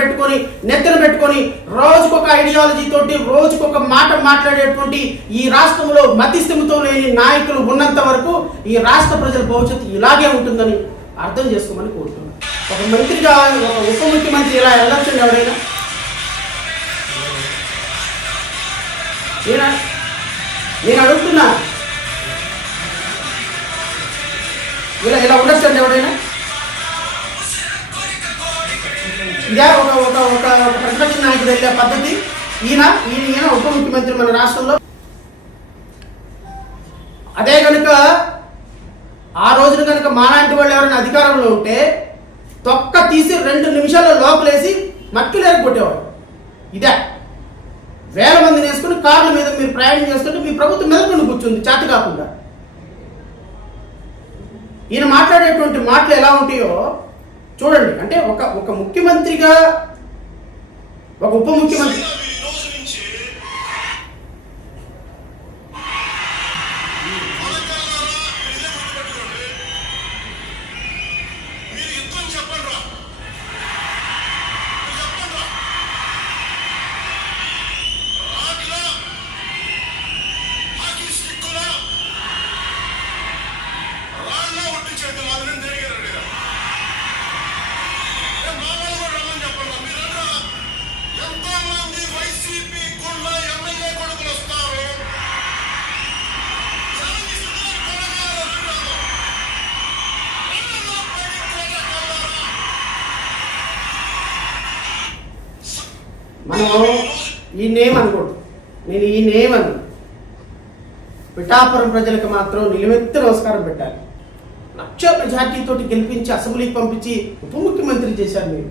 పెట్టుకొని నెత్తిన పెట్టుకొని రోజుకొక ఐడియాలజీ తోటి రోజుకొక మాట మాట్లాడేటువంటి ఈ రాష్ట్రంలో మతిస్థిమితం లేని నాయకులు ఉన్నంత వరకు ఈ రాష్ట్ర ప్రజల భవిష్యత్తు ఇలాగే ఉంటుందని అర్థం చేసుకోమని కోరుతున్నాను. ఒక మంత్రిగా ఒక ఉప ముఖ్యమంత్రి ఇలా వెళ్ళొచ్చండి ఎవరైనా? నేను అడుగుతున్నా, ఇలా ఉండొచ్చండి ఎవరైనా? ఇదే ఒక ఒక ఒక ప్రతిపక్ష నాయకుడు వెళ్ళే పద్ధతి? ఈయన ఉప ముఖ్యమంత్రి మన రాష్ట్రంలో. అదే కనుక ఆ రోజున కనుక మాలాంటి వాళ్ళు ఎవరైనా అధికారంలో ఉంటే తొక్క తీసి 2 నిమిషాల్లో లోపలేసి మట్టి లేకపోతేవాడు. ఇదే వేల మందిని వేసుకుని కార్ల మీద మీరు ప్రయాణం చేస్తుంటే మీ ప్రభుత్వం మెదడుకుని కూర్చుంది చేత కాకుండా. ఈయన మాట్లాడేటువంటి మాటలు ఎలా ఉంటాయో చూడండి. అంటే ఒక ముఖ్యమంత్రిగా ఒక ఉప ముఖ్యమంత్రి మనం ఈ నేమ్ అనుకోండి, నేను ఈ నేమ్ అని పిఠాపురం ప్రజలకు మాత్రం నిలువెత్తి నమస్కారం పెట్టాలి. లక్ష మెజార్టీతో గెలిపించి అసెంబ్లీకి పంపించి ఉప ముఖ్యమంత్రి చేశారు. మీరు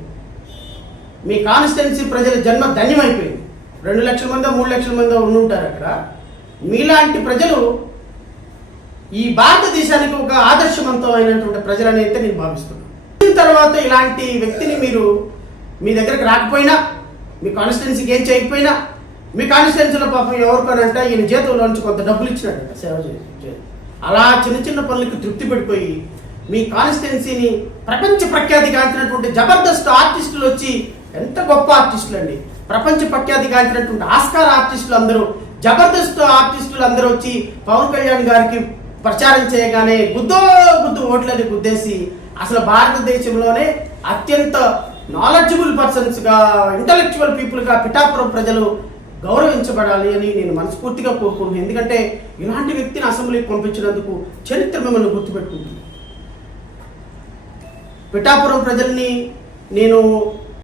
మీ కాన్స్టిట్యున్సీ ప్రజల జన్మ ధన్యమైపోయింది. 2 లక్షల మందో 3 లక్షల మందో ఉండుంటారు అక్కడ. మీలాంటి ప్రజలు ఈ భారతదేశానికి ఒక ఆదర్శవంతమైనటువంటి ప్రజలని అయితే నేను భావిస్తున్నాను. దీని తర్వాత ఇలాంటి వ్యక్తిని మీరు మీ దగ్గరకు రాకపోయినా, మీ కాన్స్టిట్యున్సీకి ఏం చేయకపోయినా, మీ కాన్స్టిట్యున్సీలో పాపం ఎవరికోనంటే ఈయన జీతంలో నుంచి కొంత డబ్బులు ఇచ్చినట్ట సేవ చేసి అలా చిన్న చిన్న పనులకు తృప్తి పడిపోయి మీ కాన్స్టిట్యున్సీని ప్రపంచ ప్రఖ్యాతిగాంచినటువంటి జబర్దస్త్ ఆర్టిస్టులు వచ్చి, ఎంత గొప్ప ఆర్టిస్టులు అండి, ప్రపంచ ప్రఖ్యాతిగాంచినటువంటి ఆస్కార్ ఆర్టిస్టులు అందరూ, జబర్దస్త్ ఆర్టిస్టులు అందరూ వచ్చి పవన్ కళ్యాణ్ గారికి ప్రచారం చేయగానే గుద్దు ఓట్లని గుద్దేసి అసలు భారతదేశంలోనే అత్యంత నాలెడ్జబుల్ పర్సన్స్గా, ఇంటలెక్చువల్ పీపుల్గా పిఠాపురం ప్రజలు గౌరవించబడాలి అని నేను మనస్ఫూర్తిగా కోరుకుంటున్నాను. ఎందుకంటే ఇలాంటి వ్యక్తిని అసెంబ్లీకి పంపించినందుకు చరిత్ర మిమ్మల్ని గుర్తుపెట్టుకుంటుంది. పిఠాపురం ప్రజల్ని నేను